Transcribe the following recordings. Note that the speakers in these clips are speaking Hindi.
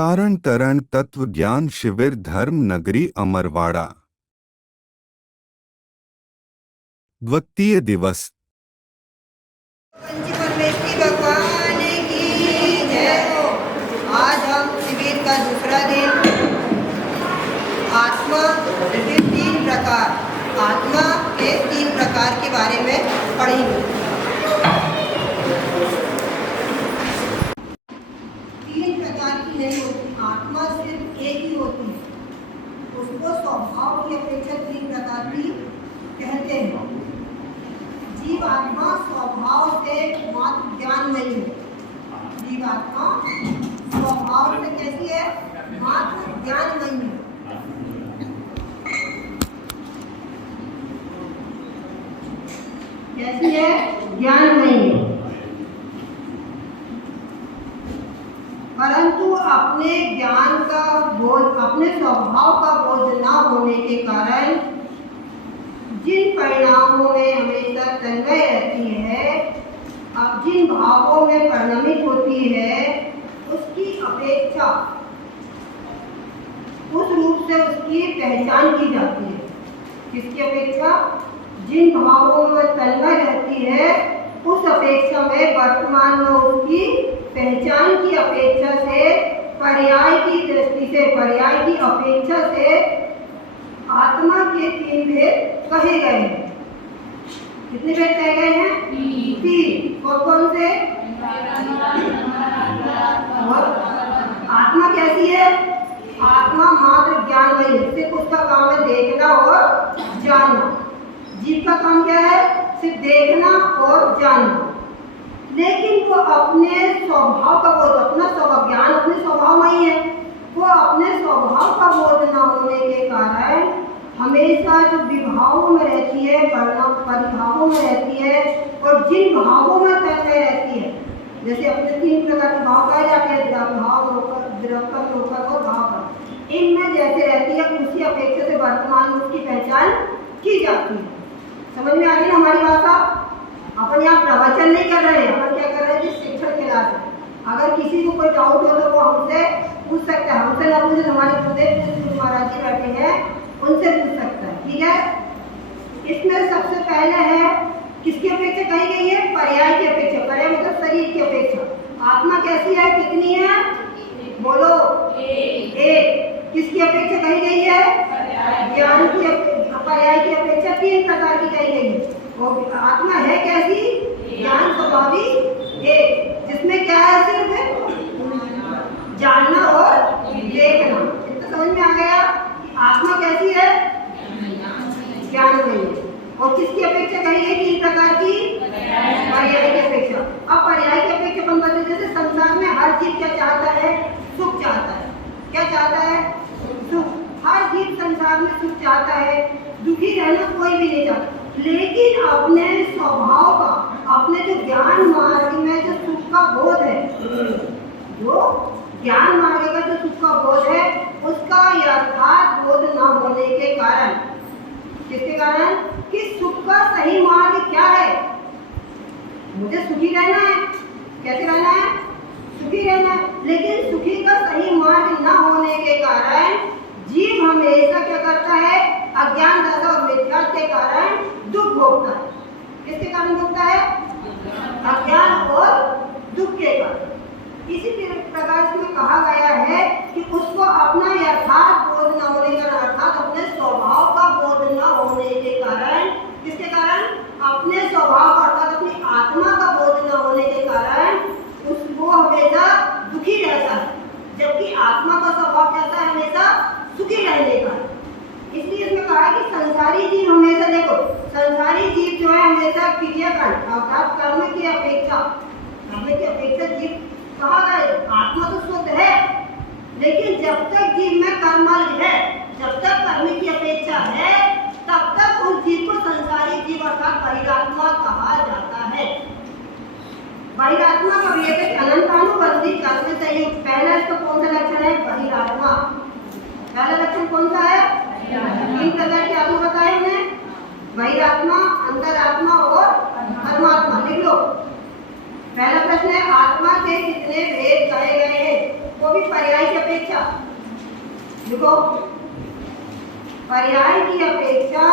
तारण तरण तत्व ज्ञान शिविर धर्म नगरी अमरवाड़ा। द्वितीय दिवस। पंच परमेश्वरी भगवान की जय हो। आज हम शिविर का दूसरा दिन आत्मा के 3 प्रकार, आत्मा के 3 प्रकार के बारे में पढ़ेंगे। 3 प्रकार की नहीं होती, आत्मा सिर्फ एक ही होती है। उसको स्वभाव की अपेक्षा 3 प्रकार की कहते हैं। जीवात्मा स्वभाव से मात्र ज्ञान नहीं है। जीवात्मा स्वभाव से कैसी है? मात्र ज्ञान नहीं है। कैसी है? ज्ञान नहीं है। परंतु अपने ज्ञान का बोध, अपने स्वभाव का बोध न होने के कारण जिन परिणामों में हमेशा तन्मय रहती है, अब जिन भावों में परिणमित होती है, उसकी अपेक्षा उस रूप से उसकी पहचान की जाती है। किसकी अपेक्षा? जिन भावों में तन्मय रहती है उस अपेक्षा में वर्तमान में उसकी पहचान की अपेक्षा से, पर्याय की दृष्टि से, पर्याय की अपेक्षा से आत्मा के 3 भेद कहे गए हैं। कितने भेद कहे गए हैं? 3। कौन कौन से? और आत्मा कैसी है? आत्मा मात्र ज्ञान नहीं है, सिर्फ उसका काम है देखना और जानना। जीव का काम क्या है? सिर्फ देखना और जानना। लेकिन वो अपने स्वभाव का बोध, अपना स्वभाव, ज्ञान अपने स्वभाव में ही है, वो अपने स्वभाव का बोध न होने के कारण हमेशा जो विभावों में रहती है, परिभावों में रहती है, और जिन भावों में तन्मय रहती है, जैसे अपने 3 प्रकार के भाव कहे जाते हैं, भाव, द्रव्य, लोकक और भाव, इनमें जैसे रहती है उसी अपेक्षा से वर्तमान में उसकी पहचान की जाती है। समझ में आ रही है हमारी भाषा? अपन यहाँ प्रवचन नहीं कर रहे हैं, अपन क्या कर रहे हैं? शिक्षण के लाभ। अगर किसी को कोई डाउट हो तो वो हमसे पूछ सकता है। हमसे ना पूछे, हमारे गुरुदेव महाराज जी बैठे हैं, उनसे पूछ सकता है। ठीक है? इसमें सबसे पहले है किसकी अपेक्षा कही गई है? पर्याय की अपेक्षा। पर्याय मतलब शरीर की अपेक्षा। आत्मा कैसी है? कितनी है? बोलो। एक। किसकी अपेक्षा कही गई है? ज्ञान की। पर्याय की अपेक्षा 3 प्रकार की कही गई है। और आत्मा है कैसी? ज्ञान स्वभावी एक, जिसमें क्या है? सिर्फ जानना और देखना। इतना समझ में आ गया? आत्मा कैसी है? ज्ञान नहीं है। और किसकी अपेक्षा कही गई? 3 प्रकार की। पर्याय की अपेक्षा। अब पर्याय की अपेक्षा अपन बताते, जैसे संसार में हर चीज क्या चाहता है? सुख चाहता है। क्या चाहता है? सुख। हर जीव संसार में सुख चाहता है, दुखी रहना कोई भी नहीं चाहता। लेकिन अपने स्वभाव का, अपने जो ज्ञान मार्ग में जो सुख का बोध है, जो ज्ञान मार्ग का जो सुख का बोध है, उसका यथार्थ बोध न होने के कारण, किसके कारण? कि सुख का सही मार्ग क्या है? मुझे सुखी रहना है। कैसे रहना है? सुखी रहना है। लेकिन सुखी का सही मार्ग न होने के कारण जीव हमेशा क्या करता है? अज्ञान दशा और मिथ्या के कारण दुख भोगता है। किसके कारण भोगता है? अज्ञान और दुख के कारण। इसी प्रकार से कहा गया है कि उसको अपना यथार्थ बोध न होने के कारण, अर्थात अपने स्वभाव का बोध न होने के कारण, किसके कारण? अपने स्वभाव का, अर्थात अपनी आत्मा का बोध न होने के कारण उसको हमेशा दुखी रहता है। जबकि आत्मा का स्वभाव कैसा है? हमेशा सुखी रहने का। इसलिए इसमें कहा है कि संसारी जीव हमेशा, देखो, संसारी जीव जो है हमेशा क्रियाकर्म अर्थात कर्म की अपेक्षा जीव कहा गया। आत्मा तो शुद्ध है, लेकिन जब तक जीव में कर्मल है, जब तक कर्म की अपेक्षा है, तब तक उस जीव को संसारी जीव अर्थात बहिरात्मा कहा जाता है। बहिरात्मा का अनंतानुबंधी कर्म संयुक्त। पहला इसका कौन सा लक्षण है? बहिरात्मा। पहला लक्षण कौन सा है? 3 प्रकार के आत्मा बताए हमने, बहिरात्मा, अंतरात्मा और परमात्मा। लिख लो। पहला प्रश्न है, आत्मा के कितने भेद कहे गए हैं? वो भी पर्याय की अपेक्षा। देखो, पर्याय की अपेक्षा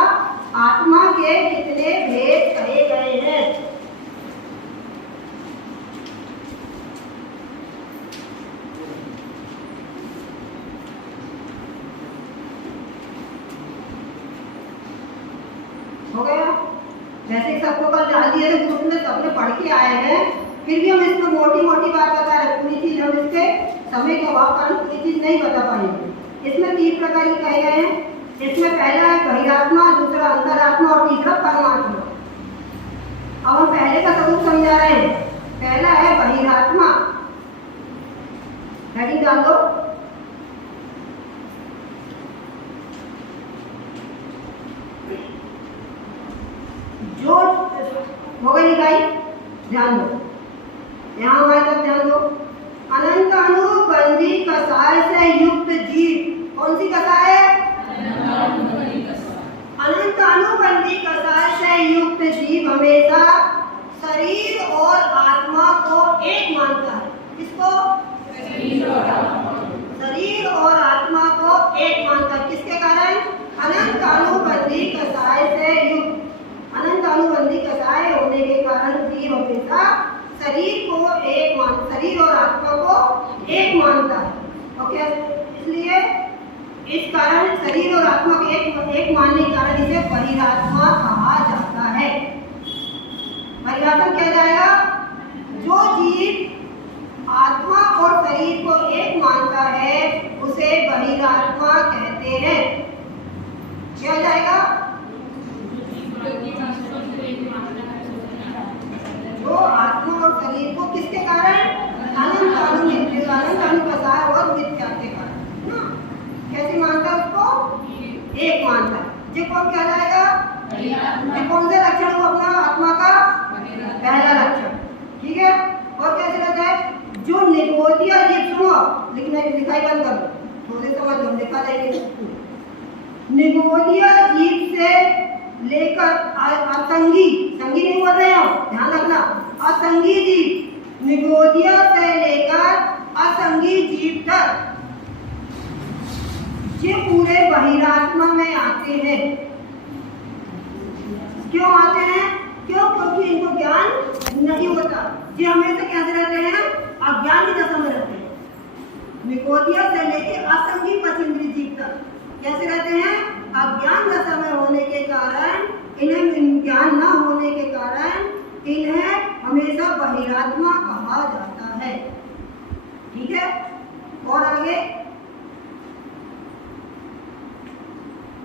आत्मा के कितने भेद कहे गए हैं। हो गया। वैसे सबको कल डाल दिए थे ग्रुप में, सबने पढ़ के आए हैं, फिर भी हम इसमें मोटी मोटी बात बता रहे हैं। पूरी चीज हम इसके समय के अभाव कारण पूरी चीज नहीं बता पाएंगे। इसमें 3 प्रकार के कहे गए हैं। इसमें पहला है बहिरात्मा, दूसरा अंतरात्मा और तीसरा परमात्मा। अब हम पहले का स्वरूप समझा रहे हैं। पहला है बहिरात्मा, हेडिंग डाल दो। जो हो गई लिखाई, ध्यान दो, यहाँ हमारे तक ध्यान दो। अनंत अनुबंधी कसाय से युक्त जीव, कौन सी कसाय है? अनंत अनुबंधी कसाय से युक्त जीव हमेशा शरीर और आत्मा को एक मानता है। किसको? शरीर और आत्मा को एक मानता है। किसके कारण? अनंत अनुबंधी कसाय से युक्त। अनंत अनुबंधी कसाय होने के कारण जीव हमेशा शरीर और आत्मा को एक मानता है। ओके, इसलिए इस कारण शरीर और आत्मा के एक मानने के कारण इसे बहिरात्मा कहा जाता है। बहिरात्मा क्या जाएगा? जो जीव आत्मा और शरीर को एक मानता है उसे बहिरात्मा कहते हैं। क्या जाएगा? जो आत्मा और शरीर को किसके कारण? अनंत अनु कसाय और मिथ्या के कारण ना। कैसे मानता है उसको? एक मानता है। ये कौन क्या जाएगा? ये कौन से लक्षण हो अपना आत्मा का? पहला लक्षण, ठीक है। और कैसे रहता है? जो निगोदिया जीव, सुनो, लिखाई बंद कर दो, थोड़े समझ लो, लिखा जाएगा। निगोदिया जीव से लेकर असंगी, संगी नहीं बोल रहे हो, ध्यान रखना, असंगी जीव, निगोदिया से लेकर असंगी जीव तक ये पूरे बहिरात्मा में आते हैं। क्यों आते हैं? क्यों? क्योंकि इनको ज्ञान नहीं होता। ये हमेशा कैसे रहते हैं? अज्ञान की दशा में रहते हैं। निगोदिया से लेकर असंगी पचेंद्रिय जीव तक कैसे रहते हैं? अज्ञान दशा में होने के कारण, इन्हें ज्ञान न होने के कारण इन्हें हमेशा बहिरात्मा कहा जाता है। ठीक है, और आगे,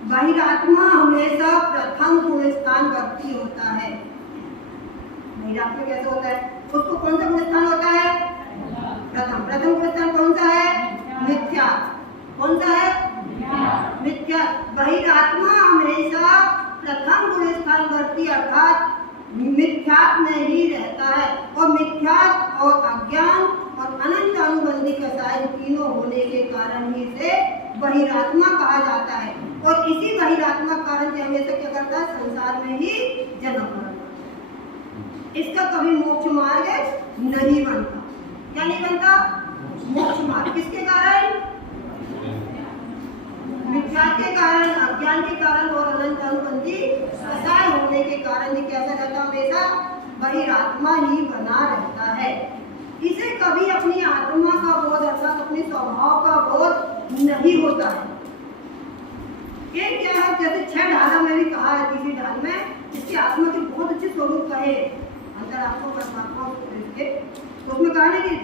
बहिरात्मा हमेशा प्रथम गुण स्थान व्यक्ति होता है। बहिरात्मा कैसे होता है? उसको कौन सा गुण स्थान होता है? प्रथम गुण स्थान कौन सा है? मिथ्या। कौन सा है? मिथ्या। बहिरात्मा हमेशा प्रथम गुण स्थान वर्ती अर्थात मिथ्यात में ही रहता है। और मिथ्यात और अज्ञान और अनंत अनुबंधी कसाय तीनों होने के कारण ही इसे बहिरात्मा कहा जाता है। और इसी बहिरात्मा कारण से हमेशा क्या करता है? संसार में ही जन्म लेता है। इसका कभी मोक्ष मार्ग नहीं बनता। क्या नहीं बनता? मोक्ष मार्ग। किसके कारण? मिथ्या के कारण, अज्ञान के कारण और अनंत अनुबंधी कसाय होने के कारण ये कैसा रहता है? हमेशा बहिरात्मा ही बना रहता है। इसे कभी अपनी आत्मा का बोध अर्थात अपने स्वभाव का बोध नहीं होता है। ये क्या है? जैसे 6 ढाला में भी कहा है, तीसरी ढाल में इसकी आत्मा के बहुत अच्छे स्वरूप कहे, अंतरात्मा परमात्मा इसके, तो उसमें कहा है कि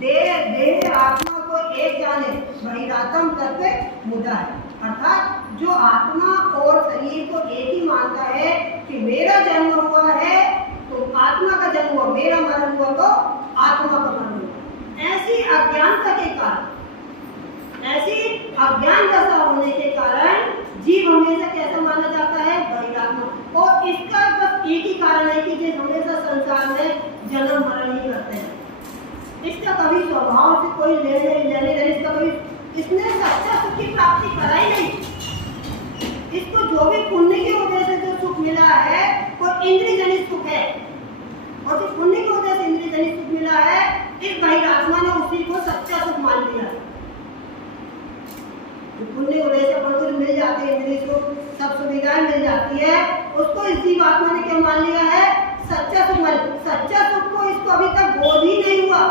देह आत्मा को एक जाने, बहिरात्म तत्व मुदा है। अर्थात जो आत्मा और शरीर को एक ही मानता है कि मेरा जन्म हुआ है तो आत्मा का जन्म हुआ, मेरा मरण हुआ तो आत्मा का मरण हुआ। ऐसी अज्ञानता के कारण, ऐसी अज्ञान दशा होने के कारण जीव हमेशा कैसा माना जाता है? बहिरात्मा। और इसका बस एक ही कारण है कि ये हमेशा संसार में जन्म मरण ही करते हैं। इसका कभी स्वभाव से कोई लेने इसका कभी इसने सच्चा सुख की प्राप्ति करा ही नहीं। इसको जो भी पुण्य की वजह से जो सुख मिला है वो इंद्रिय जनित सुख है, और जो पुण्य की वजह से इंद्रिय जनित सुख मिला है इस बहिरात्मा ने उसी को सच्चा सुख मान लिया है। पुण्य होने से अपन को मिल जाते हैं, इंद्रिय सुख, सब सुविधाएं मिल जाती है, उसको इस जीवात्मा ने क्या मान लिया है? सच्चा सुख मान। सच्चा सुख को इसको अभी तक बोध ही नहीं हुआ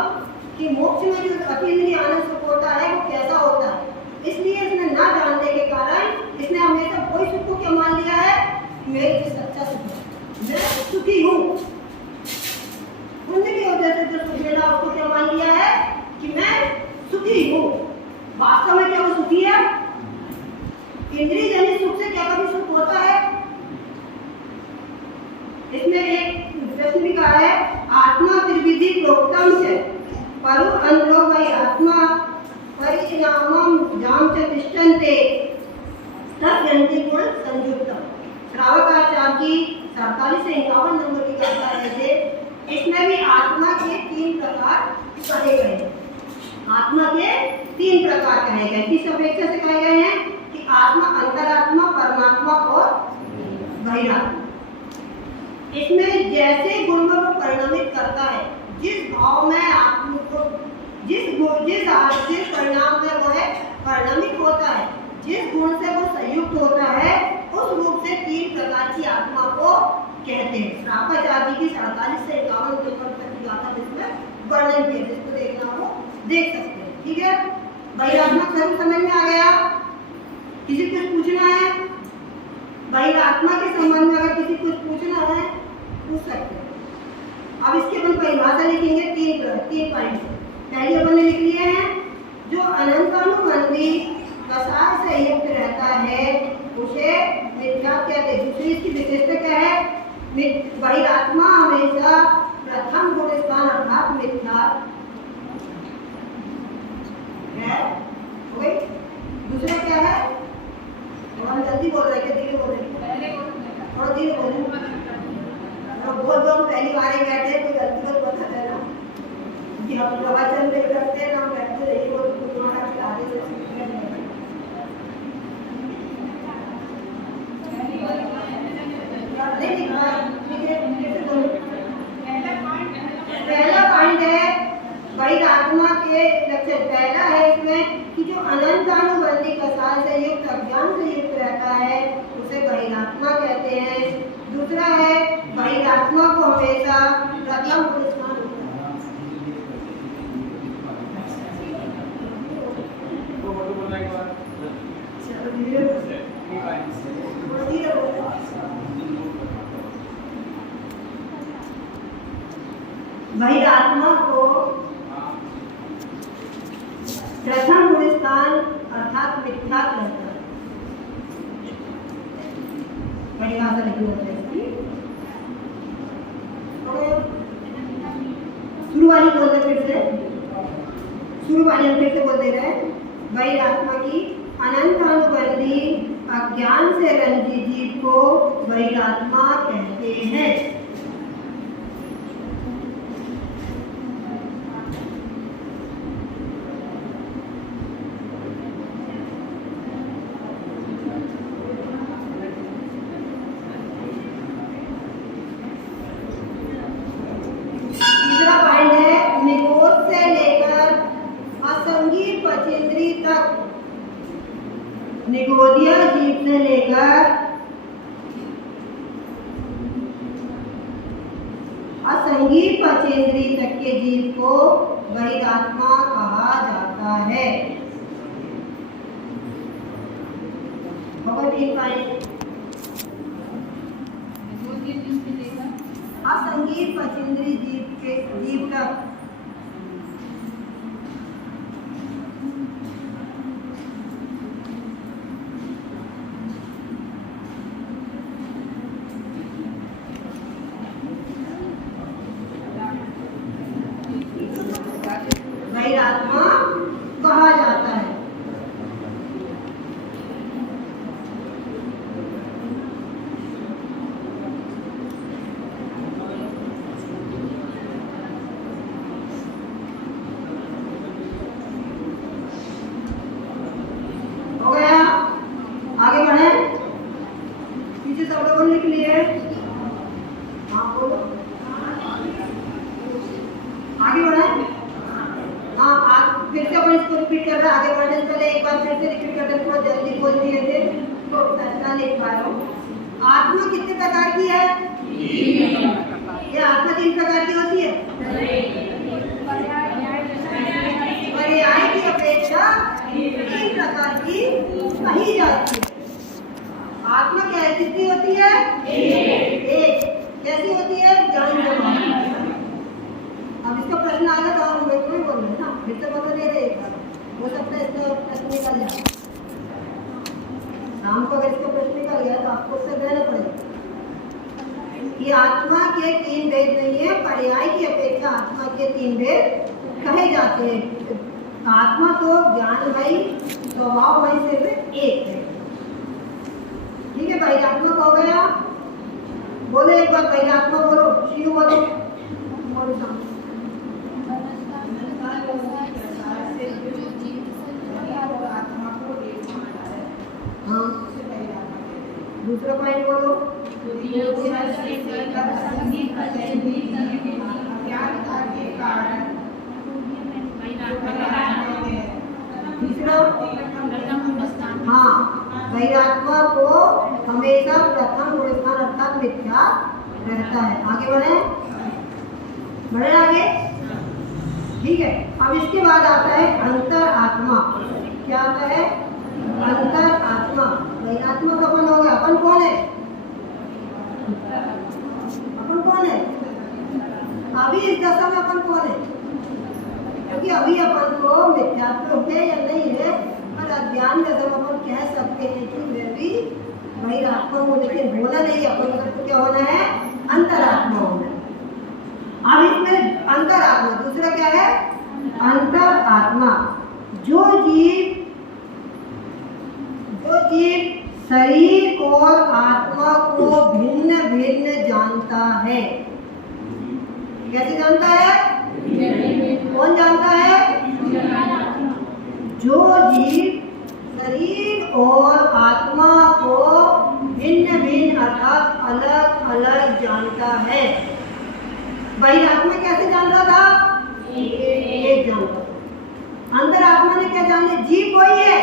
कि मोक्ष में जो अतीन्द्रिय आनंद सुख होता है वो कैसा होता है। इसलिए इसने ना जानने के कारण इसने हमेशा कोई सुख को क्या मान लिया है? मेरे सच्चा सुख है, मैं सुखी हूँ। पुण्य की वजह से जो सुख मिला उसको क्या मान लिया है कि मैं सुखी हूँ। वास्तव में क्या वो सुखी है? इंद्रिय जनित सुख से क्या कभी सुख होता है? इसमें एक प्रश्न भी कहा है, आत्मा त्रिविधि प्रोक्तम से परु अंधो वै आत्मा परिणामम जाम च तिष्ठन्ते तद्गन्ति गुण संयुक्तम। श्रावकाचार्य की 47 से 51 नंबर की कविता है थे। इसमें भी आत्मा के 3 प्रकार कहे गए हैं। आत्मा के 3 प्रकार कहे गए, किस अपेक्षा से कहे गए हैं कि आत्मा अंतरात्मा, परमात्मा और बहिरात्मा। इसमें जैसे गुण में वो परिणमित करता है, जिस भाव में आत्मा को जिस परिणाम में वो है परिणमित होता है, जिस गुण से वो संयुक्त होता है, उस रूप से 3 प्रकार की आत्मा को कहते हैं। श्रावकाचार्य की 47 से 51 नंबर तक की गाथा इसमें वर्णन किया, जिसको देखना हो देख सकते हैं। ठीक है, बहिरात्मा सब समझ में आ गया? किसी कुछ पूछना है? बहिरात्मा के संबंध में अगर किसी कुछ पूछना है पूछ सकते हैं। अब इसकी अपन परिभाषा लिखेंगे 3 पॉइंट। पहली अपन ने लिख लिए हैं, जो अनंतानुबंधी प्रसार से युक्त रहता है उसे मिथ्या कहते हैं। दूसरी इसकी विशेषता क्या है? बहिरात्मा हमेशा प्रथम गुण स्थान अर्थात मिथ्या है। दूसरा क्या है? हम जल्दी बोल रहे हैं, धीरे बोल रहे हैं? थोड़ा धीरे बोलें। बोल दो, हम पहली बार ही बैठे कोई गलती को बता देना कि हम प्रवचन देख सकते हैं ना, हम बैठते रहिए, वो तुम्हारा खिला दे। पहला पॉइंट है बहिरात्मा के लक्षण। पहला है इसमें कि जो अनंतानुबंधी प्रसार से युक्त, अज्ञान से युक्त रहता है उसे बहिरात्मा कहते हैं। दूसरा है बहिरात्मा को हमेशा प्रथम गुण स्थान बहिरात्मा को प्रथम गुण स्थान अर्थात मिथ्या कहता है। परिभाषा लिखी होती है इसकी। शुरू वाली बोल दे फिर से, शुरू वाली हम फिर से बोल दे रहे हैं। बहिरात्मा की अनंतानुबंधी अज्ञान से रंजित जीव को बहिरात्मा कहते हैं। निगोदिया जीव से लेकर असंगी पचेंद्री तक के जीव को बहिरात्मा कहा जाता है। असंगी पचेंद्री जीव तक बहिरात्मा कहा जाता है। हो गया? आगे बढ़े। पीछे सब लोगों ने लिख लिए? हाँ बोलो, आगे बढ़े। फिर से अपन इसको रिपीट कर रहे हैं, आगे बढ़ने से पहले एक बार फिर से रिपीट करते हैं, थोड़ा जल्दी बोल दिए थे तो फैसला लिख पा रहा हूँ। आत्मा कितने प्रकार की है? ये आत्मा 3 प्रकार की होती है। पर्याय की अपेक्षा 3 प्रकार की कही जाती है। आत्मा क्या है, कितनी होती है? एक। कैसी होती है? ज्ञान जमाती। अब इसका प्रश्न आएगा तो हम मेरे को ही बोल रहे हैं ना, फिर से बता दे रहे एक बार, हो सकता है इसका प्रश्न निकल जाए। शाम को अगर इसका प्रश्न निकल गया तो आपको उससे रहना पड़ेगा कि आत्मा के 3 भेद नहीं है, पर्याय की अपेक्षा आत्मा के 3 भेद कहे जाते हैं। आत्मा तो ज्ञानमयी स्वभावमयी से एक है। ठीक है, भाई आत्मा को हो गया। बोलो एक बार भाई आत्मा बोलो, शिव बोलो, बोलो हाँ। दूसरा पॉइंट बोलो। तीसरा हाँ, वैरात्मा को हमेशा प्रथम गुणस्थान अर्थात मिथ्या रहता है। आगे बढ़े आगे। ठीक है, अब इसके बाद आता है अंतर आत्मा। क्या आता है? अंतर आत्मा। वैरात्मा का अपन हो गया। अपन कौन है? अपन कौन है अभी इस दशा में? अपन कौन है? क्योंकि अभी अपन को मिथ्यात्व है या नहीं है, पर अज्ञान का जब अपन कह सकते हैं कि मैं भी वैरात्मा हूँ, लेकिन होना नहीं अपन को। क्या होना है? अंतरात्मा होना है। अब इसमें अंतरात्मा दूसरा क्या है? अंतर आत्मा। जो जीव शरीर और आत्मा को भिन्न भिन्न जानता है। कैसे जानता है? कौन जानता है? जो जीव शरीर और आत्मा को भिन्न भिन्न अर्थात अलग अलग जानता है। वही आत्मा कैसे जानता था? एक जानता था। अंतर आत्मा ने क्या जान लिया? जीव वही है,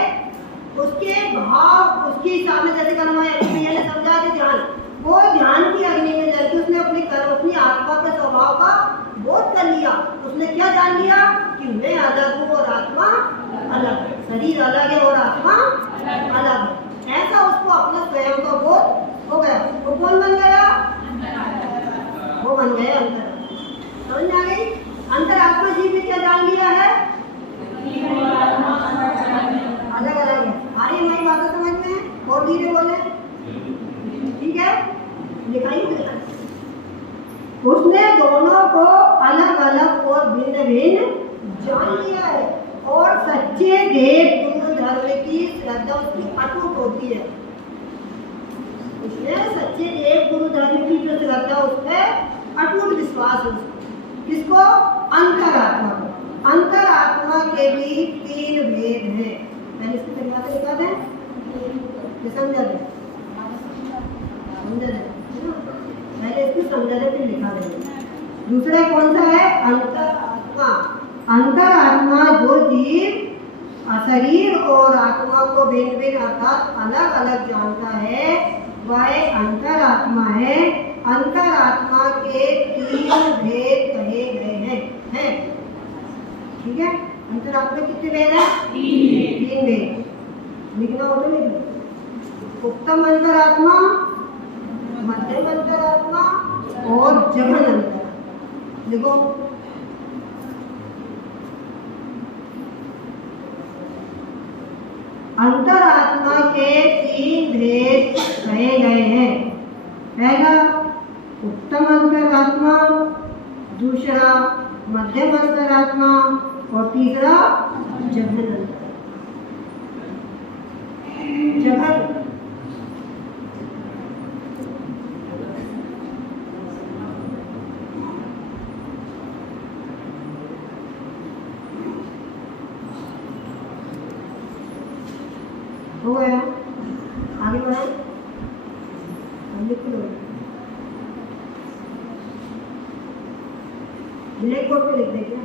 उसके भाव उसके हिसाब में, जैसे ने समझा कि ध्यान, वो ध्यान की अग्नि में जैसे उसने अपने कर्म अपनी आत्मा के स्वभाव का बोध कर लिया। उसने क्या जान लिया कि मैं अलग हूँ और आत्मा अलग है, शरीर अलग है और आत्मा अलग है। ऐसा उसको अपना स्वयं का बोध हो गया। वो कौन बन गया? वो बन गया अंतर। समझ आ गई? अंतर आत्मा जी ने क्या जान लिया है? अलग अलग है। आ रही हमारी बात समझ में? और धीरे बोले, ठीक है? लिखाई उसने दोनों को अलग अलग और भिन्न भिन्न जान लिया है। और सच्चे देव गुरु धर्म की श्रद्धा उसकी अटूट होती है। उसने सच्चे देव गुरु धर्म की जो श्रद्धा उस पर अटूट विश्वास है। किसको? अंतरात्मा को। अंतरात्मा के भी 3 भेद हैं। मैंने इसकी परिभाषा लिखा है, समझा दे, समझा दे। पहले इसको समझा दे, फिर लिखा दे। दूसरा कौन सा है? अंतरात्मा। अंतरात्मा जो जीव शरीर और आत्मा को भिन्न भिन्न अर्थात अलग अलग जानता है, वह अंतरात्मा है। अंतरात्मा के 3 भेद कहे गए हैं। ठीक है? अंतरात्मा कितने भेद है? 3 भेद। लिखना हो तो लिख लो। उत्तम अंतरात्मा, मध्यम अंतरात्मा और जघन अंतरात्मा। देखो, अंतरात्मा के 3 भेद कहे गए हैं। पहला उत्तम अंतरात्मा, दूसरा मध्यम अंतरात्मा और तीसरा जघन अंतरात्मा। जघन हो गया। आगे बढ़ाए, लिख लो। ब्लैक बोर्ड पे लिख देंगे।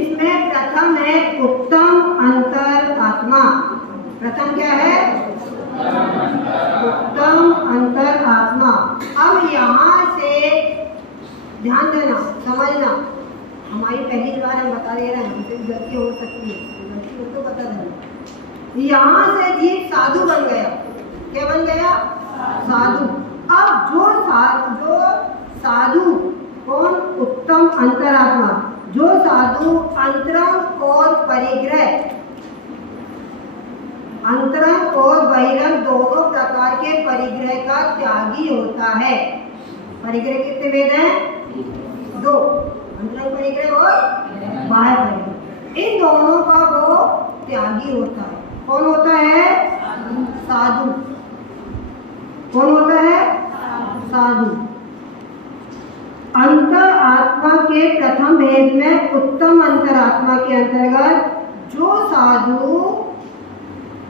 इसमें प्रथम है उत्तम अंतर आत्मा। प्रथम क्या है? उत्तम अंतर आत्मा। अब यहाँ से ध्यान देना, समझना, हमारी पहली बार हम बता दे रहे हैं, हमसे गलती हो सकती है, गलती हो तो बता देना। यहाँ से जीव साधु बन गया। क्या बन गया? साधु। अब जो साधु कौन? उत्तम अंतरात्मा। जो साधु अंतरंग और परिग्रह, अंतरंग और बहिरंग दोनों प्रकार के परिग्रह का त्यागी होता है। परिग्रह कितने वेद हैं? 2, अंतरंग परिग्रह और बाह्य परिग्रह। इन दोनों का वो त्यागी होता है। कौन होता है? साधु। कौन होता है? साधु। अंतर आत्मा के प्रथम भेद में उत्तम अंतरात्मा के अंतर्गत जो साधु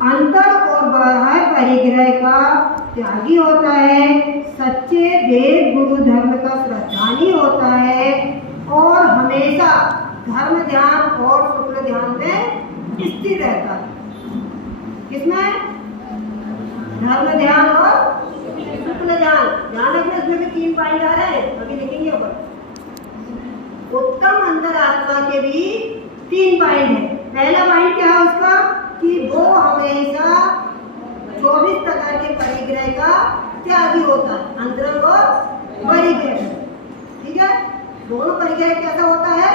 अंतर और बाह्य परिग्रह का त्यागी होता है, सच्चे वेद गुरु धर्म का श्रद्धानी होता है और हमेशा धर्म ध्यान और शुक्ल ध्यान में स्थिर रहता है। किसमें? धर्म ध्यान और शुक्ल ध्यान। ध्यान रखना, इसमें भी 3 पॉइंट आ रहे हैं, अभी लिखेंगे ऊपर। उत्तम अंतरात्मा के भी 3 पॉइंट है। पहला पॉइंट क्या है उसका? कि वो हमेशा 24 प्रकार के परिग्रह का त्यागी होता है, अंतरंग और परिग्रह। ठीक है, दोनों परिग्रह कैसा होता है?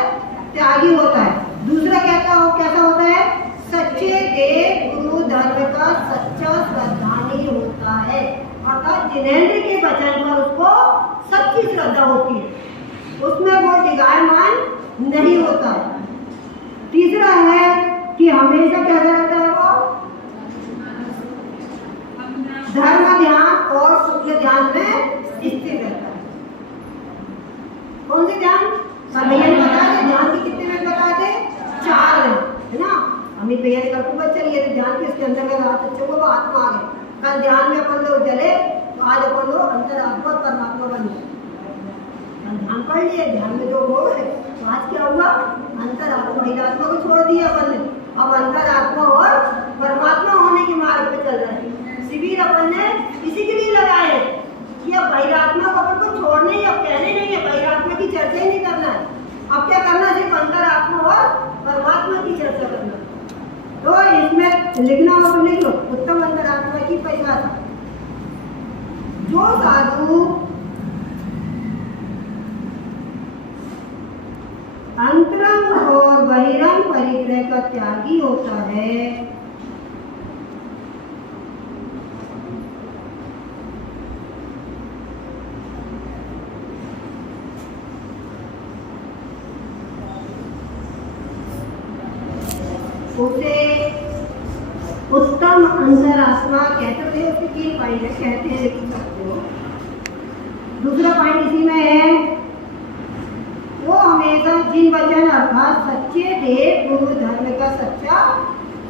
त्यागी होता है। दूसरा कैसा होता है? सच्चे देव गुरु धर्म का सच्चा श्रद्धानी होता है, अर्थात जिनेंद्र के वचन पर उसको सच्ची श्रद्धा होती है, उसमें वो डिगायमान नहीं होता है। तीसरा है कि हमेशा क्या रहता है? वो धर्म ध्यान और शुक्ल ध्यान में स्थिर रहता है। कौन से ध्यान? भैया ने बता दे, ध्यान के कितने में बता दे? 4 है ना। अमित भैया ने कल बच चलिए तो ध्यान के इसके अंदर का रात अच्छे वो आत्मा आ गए। कल ध्यान में अपन लोग जले, तो आज अपन लोग अंतरात्मा परमात्मा बन गए। ध्यान पढ़ लिए, ध्यान में जो हो गए, तो आज क्या हुआ? अंतरात्मा बहिरात्मा को छोड़ दिया अपन ने, अब अंतरात्मा और परमात्मा होने के मार्ग पे चल रहे हैं। शिविर अपन ने इसी के लिए लगाए कि अब बहिरात्मा को अपन को छोड़ना ही, अब कहने नहीं है, बहिरात्मा की चर्चा ही नहीं करना है। अब क्या करना है? सिर्फ अंतरात्मा और परमात्मा की चर्चा करना। तो इसमें लिखना हो तो लिख लो, उत्तम अंतरात्मा की परिभाषा। जो साधु अंतरंग और बहिरंग परिग्रह का त्यागी होता है, उसे उत्तम अंतरात्मा कहते हैं। उसके 3 पॉइंट है, कहते हैं, लिख सकते हो। दूसरा पॉइंट इसी में है, वो हमेशा जिन वचन अर्थात सच्चे देव गुरु धर्म का सच्चा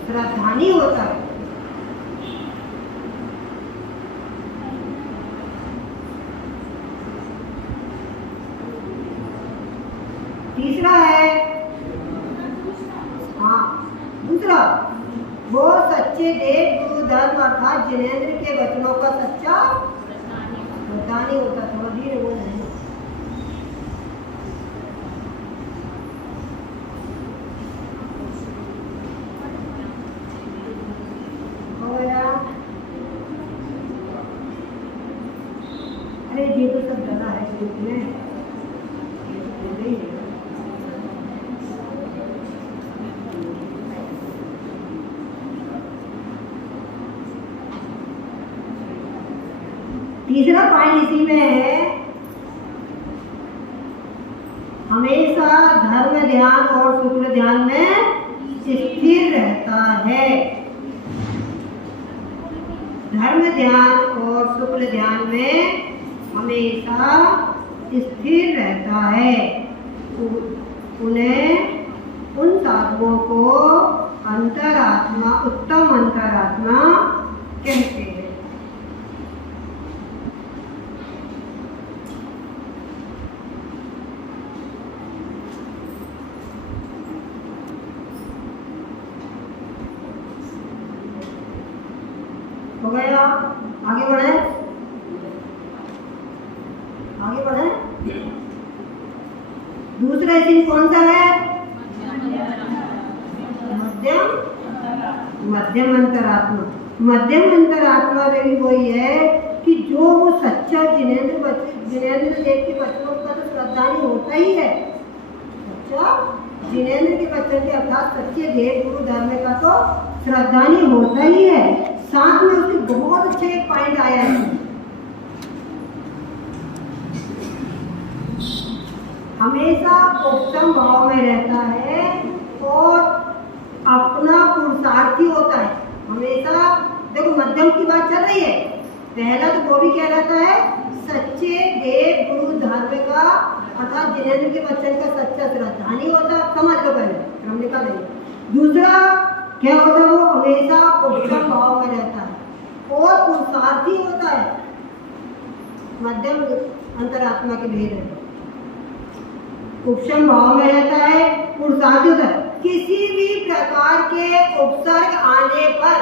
श्रद्धानी होता है। तीसरा है, दूसरा वो सच्चे देव गुरु धर्म अर्थात जिनेंद्र के वचनों का सच्चा श्रद्धानी होता है। थोड़ा धीरे बोल रहे हैं। अरे ये तो सब डरा है ग्रुप में। तीसरा पॉइंट इसी में है, हमेशा धर्म ध्यान और शुक्ल ध्यान में स्थिर रहता है। धर्म ध्यान और शुक्ल ध्यान में हमेशा स्थिर रहता है। उन्हें उन साधुओं को अंतरात्मा, उत्तम अंतरात्मा कहते हैं। आगे बढ़े, आगे बढ़े। दूसरा चिन्ह कौन सा है? मध्यम अंतरात्मा। मध्यम अंतरात्मा में भी वही है कि जो वो सच्चा जिनेंद्र देव के बचनों का तो श्रद्धानी होता ही है, सच्चा जिनेंद्र के बचन के अर्थात सच्चे देव गुरु धर्म का तो श्रद्धानी होता ही है। साथ में उसके बहुत अच्छे एक पॉइंट आया है, हमेशा उपशम भाव में रहता है और अपना पुरुषार्थी होता है हमेशा। देखो मध्यम की बात चल रही है, पहला तो वो भी कहलाता है सच्चे देव गुरु धर्म का अर्थात जिनेंद्र के बच्चन का सच्चा श्रद्धानी होता है, समझ लो पहले क्रम निकालेंगे। दूसरा क्या होता है? वो हमेशा उपशम भाव में रहता है और पुरुषार्थी होता है। मध्यम अंतरात्मा के भेद है, उपशम भाव में रहता है, पुरुषार्थी होता है। किसी भी प्रकार के उपसर्ग आने पर,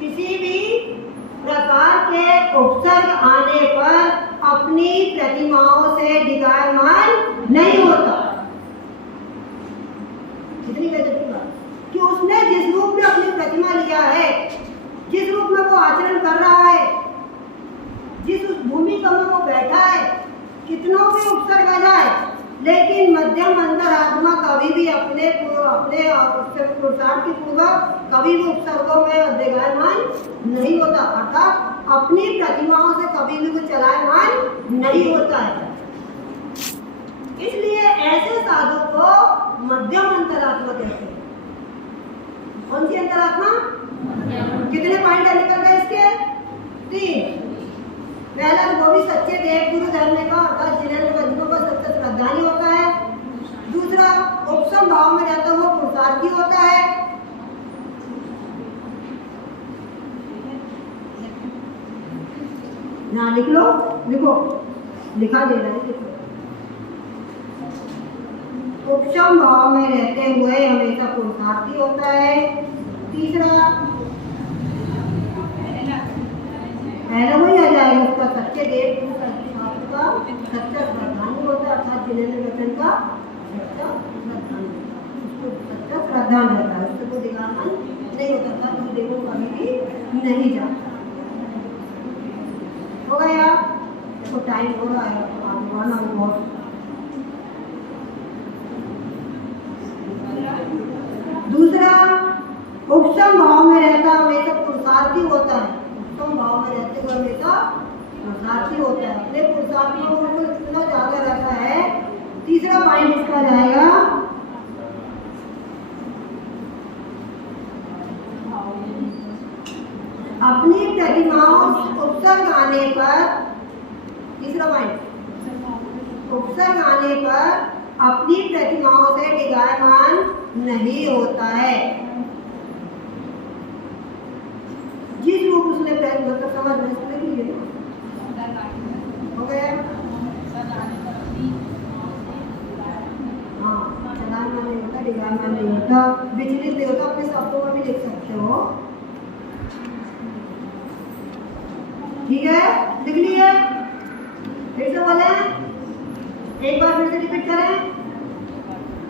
किसी भी प्रकार के उपसर्ग आने पर अपनी प्रतिमाओं से डिगायमान नहीं होता। कितनी गजब की बात कि उसने जिस रूप में अपनी प्रतिमा लिया है, जिस रूप में वो आचरण कर रहा है, जिस उस भूमिका में वो बैठा है, कितनों भी उपसर्ग आ जाए, लेकिन मध्यम अंतरात्मा कभी भी अपने पुरुषार्थ के पूर्वक कभी भी उपसर्गों में दिगायमान नहीं होता, अर्थात अपनी प्रतिमाओं से कभी भी वो चलायमान नहीं होता है। इसलिए ऐसे साधु को मध्यम अंतरात्मा कहते हैं। कौन सी अंतरात्मा? कितने पॉइंट निकल गए इसके? 3। पहला वो भी सच्चे देव गुरु धर्म का अर्थात जिनेंद्र बंधुओं का सच्चा श्रद्धानी होता है। दूसरा उपशम भाव में रहता है, वो पुरुषार्थी होता है। ना लिख लो, लिखो, लिखा दे रहा है, लिखो। उपशम भाव में रहते हुए हमेशा पुरुषार्थी होता है। तीसरा पहला वही आ जाएगा, उसका सच्चे देव का सच्चा श्रद्धानी होता है अर्थात जिनेंद्र बचन का सच्चा श्रद्धानी, उसको सच्चा श्रद्धान रहता है, उससे कोई दिगायमान नहीं होता था, तो देखो कभी भी नहीं जाता। हो गया, तो टाइम हो रहा है, आगे बढ़ना बहुत। दूसरा उपशम भाव में रहता हमेशा पुरुषार्थी होता है, उपशम भाव में रहते हुए हमेशा पुरुषार्थी होता है, अपने पुरुषार्थ में उनको इतना ज्यादा रहता है। तीसरा पॉइंट इसका जाएगा अपनी प्रतिमाओं उपसर्ग आने पर, तीसरा पॉइंट उपसर्ग आने पर अपनी प्रतिमाओं से डिगायमान नहीं होता है। जिस रूप उसने मतलब समझ में हो गया। हाँ, चलायमान नहीं होता, डिगायमान नहीं होता, विचलित नहीं होता, अपने शब्दों में भी लिख सकते हो। ठीक है, लिख लिए? फिर से बोले, एक बार फिर से रिपीट करें।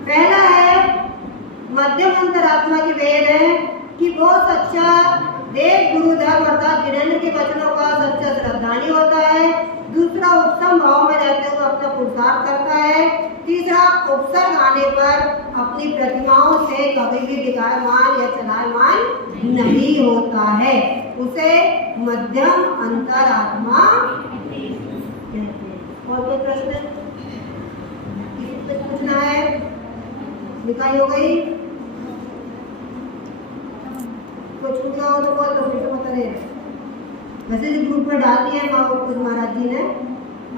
पहला है मध्यम अंतरात्मा की वेद है कि वो सच्चा देव गुरु धर्म अर्थात जिनेंद्र के वचनों का सच्चा श्रद्धानी होता है। दूसरा उपशम भाव में रहते हुए अपना पुरुषार्थ करता है। तीसरा उपसर्ग आने पर अपनी प्रतिमाओं से कभी भी डिगायमान या चलायमान नहीं होता है, उसे मध्यम अंतरात्मा कहते हैं। और कोई प्रश्न पूछना है? लिखाई हो गई? कुछ छूट गया हो तो बोल दो, फिर से बता दे। वैसे जो ग्रुप में डालती है कुछ महाराज जी ने,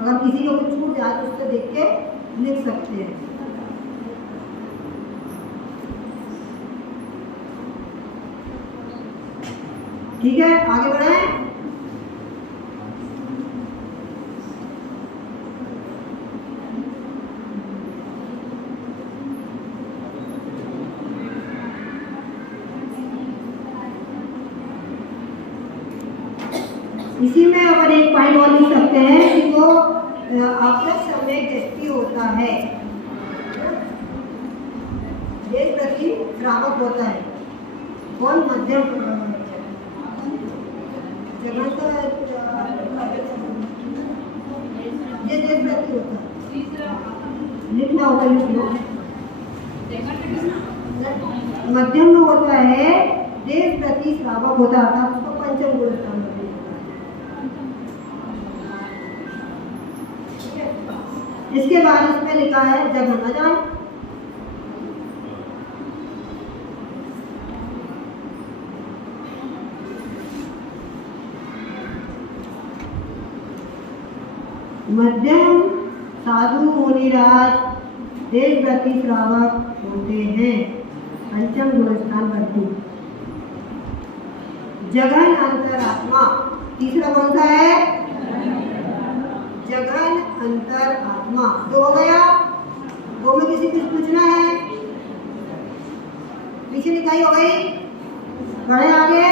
अगर किसी को कुछ छूट जाए तो उससे देख के लिख सकते हैं। ठीक है, आगे बढ़ाएं। इसी में अगर एक पॉइंट और लिख सकते हैं कि वो अपना समय दृष्टि होता है, देश प्रति श्रावक होता है। कौन मध्यम जगह का ये देश प्रति होता है, लिखना होता है, लिख लो। मध्यम में होता है देश प्रति श्रावक होता था, उसको पंचम गुण स्थान होता है। इसके बाद इसमें लिखा है जगह न जाए। मध्यम साधु मुनिराज देश प्रति श्रावक होते हैं, पंचम गुण स्थान भरती। जगन अंतरात्मा, तीसरा कौन सा है? जगन अंतरात्मा। दो हो गया, दो में किसी कुछ पूछना है? पीछे लिखाई हो गई, बढ़े आगे।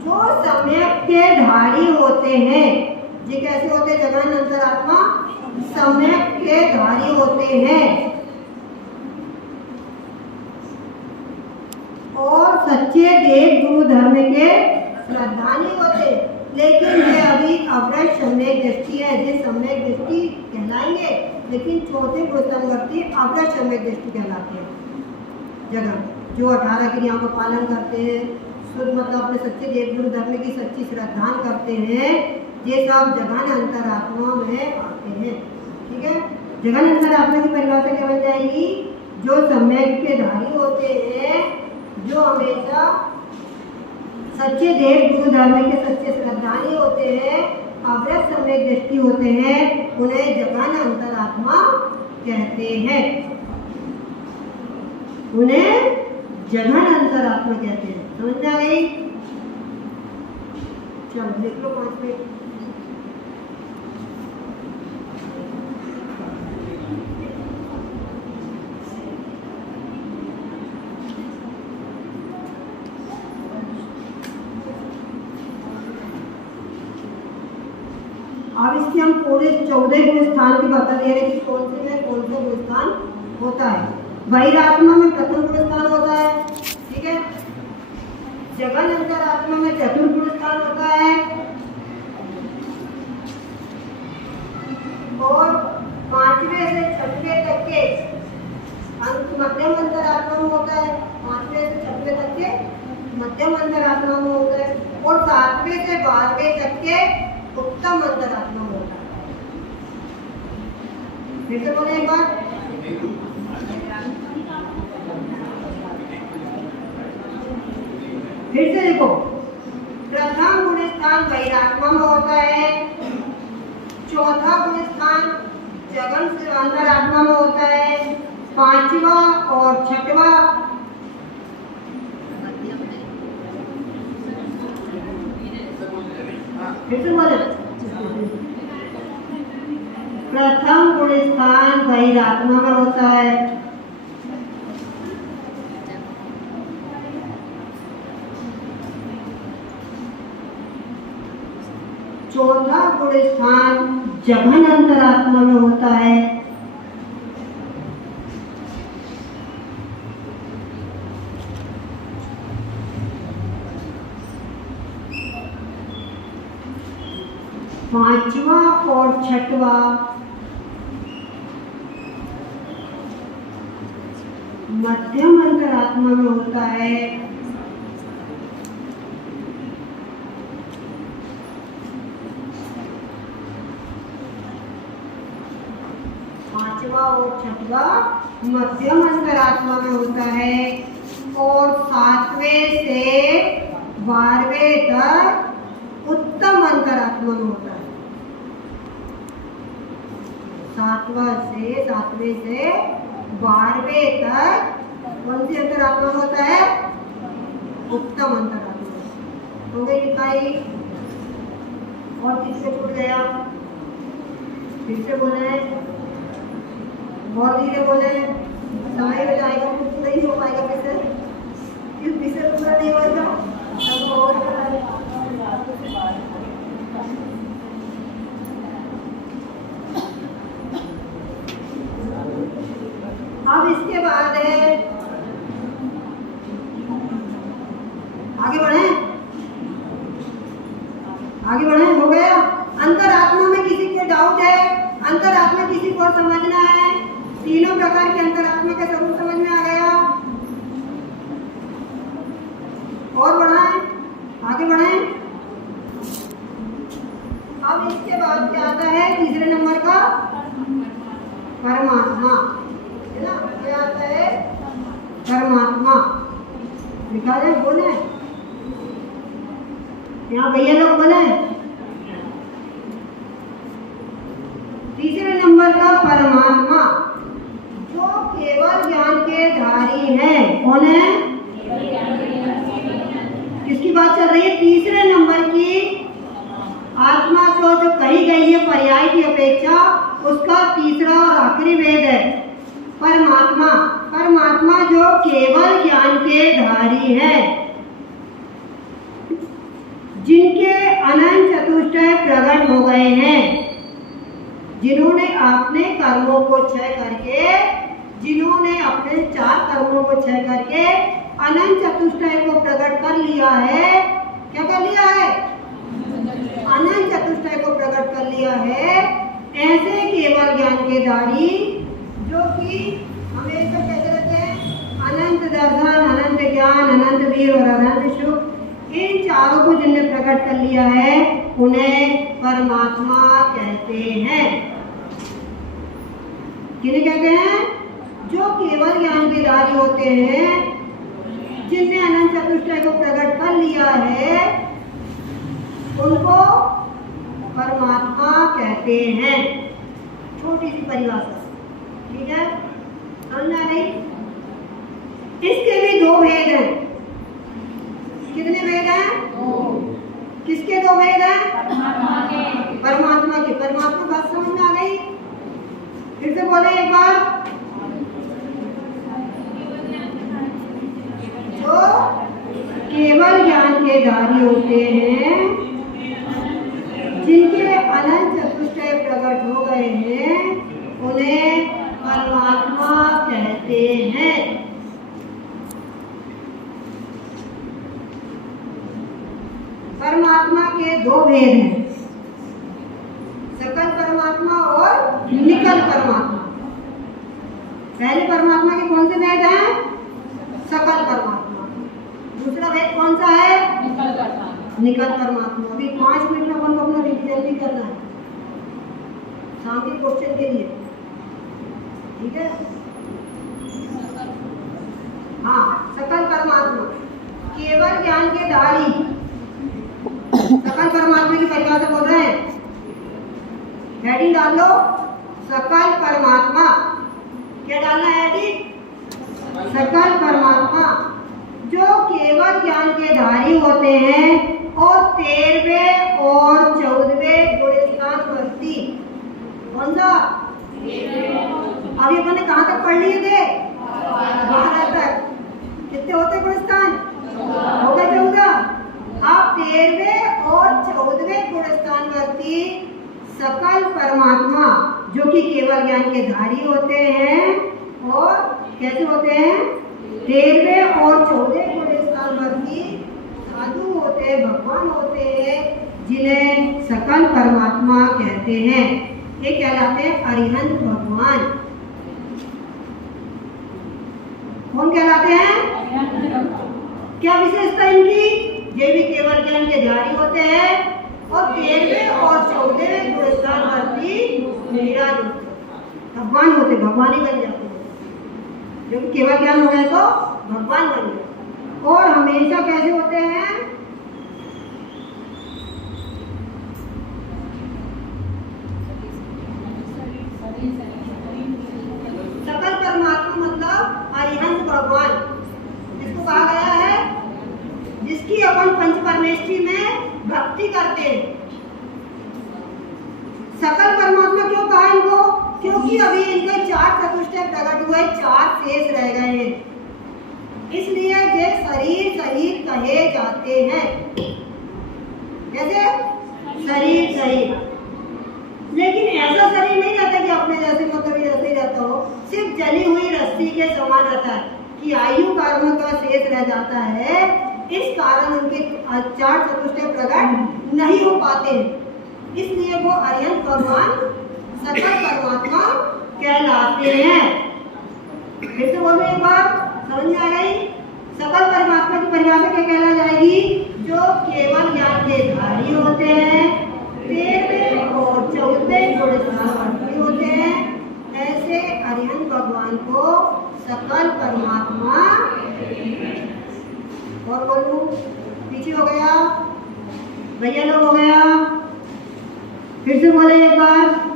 जो सम्यक के धारी होते हैं, ये कैसे होते हैं? जगन अंतरात्मा सम्यक के धारी होते हैं और सच्चे देव गुरु धर्म के श्रद्धानी होते। लेकिन ये अभी अवृत सम्यक दृष्टि है, ये सम्यक दृष्टि कहलाएंगे, लेकिन चौथे गुणवर्ती अवृत सम्यक दृष्टि कहलाते हैं। जगह जो 18 के नियमों का पालन करते हैं, शुद्ध मतलब अपने सच्चे देव गुरु धर्म की सच्ची श्रद्धा करते हैं, ये सब जगन अंतरात्मा में आते हैं। ठीक है, जगन अंतरात्मा की परिभाषा क्या बन जाएगी? जो सम्यक के धारी होते हैं, जो हमेशा सच्चे देव गुरु धर्म के सच्चे श्रद्धानी होते हैं, अवृत सम्यक दृष्टि होते हैं, उन्हें जगन अंतरात्मा कहते हैं। उन्हें जगन अंतरात्मा कहते हैं। समझ आ गई? चलो लिख लो 5 मिनट। अब इससे हम पूरे 14 गुण स्थान की बता दे रहे कि कौन से में कौन सा गुण स्थान होता है। बहिरात्मा में प्रथम गुण स्थान होता है, ठीक है। जगन अंतरात्मा में चतुर्थ गुण स्थान होता है और 5वें से 6वें तक के अंत मध्यम अंतरात्मा में होता है। 5वें से 6वें तक के मध्यम अंतरात्मा में होता है और 7वें से 12वें तक के उत्तम अंतरात्मा में होता है। फिर से बोले एक बार। फिर से देखो, प्रथम गुण स्थान बहिरात्मा में होता है, चौथा गुण स्थान जगन से अंतरात्मा में होता है, 5वां और 6वां फिर से बोले। प्रथम गुण स्थान बहिरात्मा में होता है, चौथा गुण स्थान जगन अंतरात्मा में होता है, पांचवा और छठवा मध्यम अंतरात्मा में होता है, पांचवा और छठवा मध्यम अंतरात्मा में होता है और 7वें से 12वें तक उत्तम अंतरात्मा में होता है। 7वें से 12वें तक कौन सी अंतरात्मा में होता है? उत्तम अंतरात्मा। हो गई लिखाई? और किससे छूट गया? फिर से बोले। और धीरे बोले, समय हो जाएगा, कुछ नहीं हो पाएगा विषय, इस विषय पूरा नहीं होगा तब और अब इसके बाद है, आगे बढ़े, आगे बढ़े, हो गया। अंतरात्मा में किसी को डाउट है, अंतरात्मा किसी को समझना है, तीनों प्रकार के अंतरात्मा का स्वरूप समझ में आ गया। और बढ़ाएं, आगे बढ़ें। अब इसके बाद क्या आता है तीसरे नंबर का, परमात्मा, है ना, क्या आता है परमात्मा, लिखा जाए, बोले यहाँ भैया लोग बोले। तीसरे नंबर का परमात्मा जो केवल ज्ञान के धारी है, कौन है, किसकी बात चल रही है, तीसरे नंबर की आत्मा को जो कही गई है पर्याय की अपेक्षा, उसका तीसरा और आखिरी भेद है परमात्मा। परमात्मा जो केवल ज्ञान के धारी है, जिनके अनंत चतुष्टय प्रकट हो गए हैं, जिन्होंने अपने कर्मों को क्षय करके, जिन्होंने अपने 4 कर्मों को क्षय करके अनंत चतुष्टय को प्रकट कर लिया है। क्या कर लिया है, अनंत चतुष्टय को प्रकट कर लिया है। ऐसे केवल ज्ञान के धारी जो कि हमेशा कहते रहते हैं अनंत दर्शन, अनंत ज्ञान, अनंत वीर और अनंत सुख, इन चारों को जिनने प्रकट कर लिया है उन्हें परमात्मा कहते हैं। किन्हें कहते हैं, जो केवल ज्ञान के धारी होते हैं, जिनने अनंत चतुष्टय को प्रकट कर लिया है, उनको परमात्मा कहते हैं। छोटी सी परिभाषा, ठीक है, समझना नहीं। इसके भी 2 भेद हैं। कितने भेद हैं, किसके 2 भेद हैं, परमात्मा के। परमात्मा बात समझ में आ गई, फिर से बोले एक बार, जो केवल ज्ञान के धारी होते हैं, जिनके अनंत चतुष्टय प्रकट हो गए हैं, उन्हें परमात्मा कहते हैं। परमात्मा के 2 भेद हैं, सकल परमात्मा और निकल परमात्मा। पहले परमात्मा के कौन से भेद हैं, सकल परमात्मा। दूसरा भेद कौन सा है, निकल परमात्मा। अभी 5 मिनट में अपन को अपना रिवीजन भी करना है शाम के क्वेश्चन के लिए, ठीक है। हाँ, सकल परमात्मा केवल ज्ञान के धारी, सकल परमात्मा की परिभाषा बोल रहे हैं, हेडिंग डाल लो, सकल परमात्मा। क्या डालना है हेडिंग, सकल परमात्मा जो केवल ज्ञान के धारी होते हैं और 13वें और 14वें गुणस्थान वर्ती। कौन सा, अभी अपन ने कहाँ तक पढ़ लिए थे, 12 तक। कितने होते गुणस्थान, हो गए 14। अब 13वें और 14वें गुणस्थान वर्ती सकल परमात्मा जो कि केवल ज्ञान के धारी होते हैं और कैसे होते हैं, 13वें और 14वें गुणस्थान वर्ती साधु होते हैं, भगवान होते हैं, जिन्हें सकल परमात्मा कहते हैं। ये कहलाते हैं अरिहंत भगवान। कौन कहलाते हैं, क्या विशेषता इनकी, ये भी केवल ज्ञान के धारी होते हैं और 13वें और 14वें गुणस्थान वर्ती मेरा भगवान होते, भगवान ही बन जाते हैं। जब केवल ज्ञान हो गए तो भगवान बन गए। और हमेशा कैसे होते हैं, सकल परमात्मा मतलब अरिहंत भगवान, जिसको कहा गया है, जिसकी अपन पंच परमेष्ठी में भक्ति करते हैं। सकल परमात्मा क्यों कहा इनको, क्योंकि अभी इनके 4 चतुष्टय प्रकट हुए, 4 शेष रह गए हैं, इसलिए ये शरीर शरीर कहे जाते हैं। जैसे शरीर शरीर, लेकिन ऐसा शरीर नहीं रहता कि अपने जैसे मतलब जैसे ही रहता हो, सिर्फ जली हुई रस्सी के समान रहता है कि आयु कर्म का शेष रह जाता है। इस कारण उनके 4 चतुष्टय प्रकट नहीं हो पाते, इसलिए वो अरिहंत भगवान सकल परमात्मा कहलाते हैं। फिर से बोलो एक बार, समझ में आ गई? सकल परमात्मा की परिभाषा क्या कहला जाएगी? जो केवल ज्ञान के धारी होते हैं, 13 और 14 गुण सामर्थ्य होते हैं, ऐसे अरिहंत भगवान को सकल परमात्मा। और बोलूं, पीछे हो गया, भैया लोग हो गया, फिर से बोले एक बार।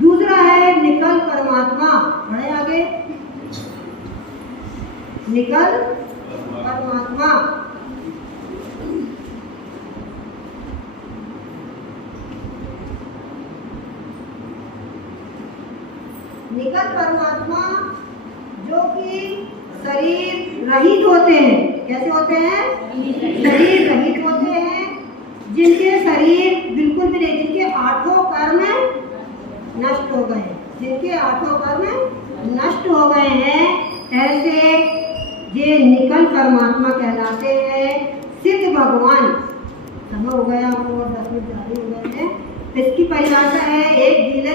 दूसरा है निकल परमात्मा, बढ़े आगे, निकल परमात्मा। निकल परमात्मा जो कि शरीर रहित होते हैं। कैसे होते हैं? शरीर रहित होते हैं, जिनके शरीर बिल्कुल भी नहीं, जिनके 8 कर्म नष्ट हो गए, जिनके 8 कर्म नष्ट हो गए हैं, ऐसे ये निकल परमात्मा कहलाते हैं। सिद्ध भगवान, समय हो गया, हमको 10 मिनट जारी हो गए हैं। इसकी परिभाषा है, एक गीले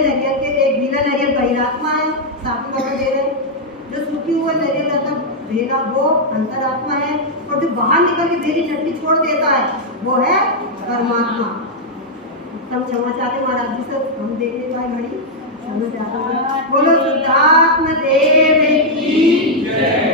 नरियल बहिरात्मा है, सातवीं बाबा दे रहे, जो सूखी हुआ नरियल रहता भेदा वो अंतरात्मा है, और जो बाहर निकल के भेदी टट्टी छोड़ देता है वो है परमात्मा। हम क्षमा चाहते महाराज जी से, हम देखने पाए घड़ी, समझ आ रहा है। बोलो शुद्धात्म देव की जय।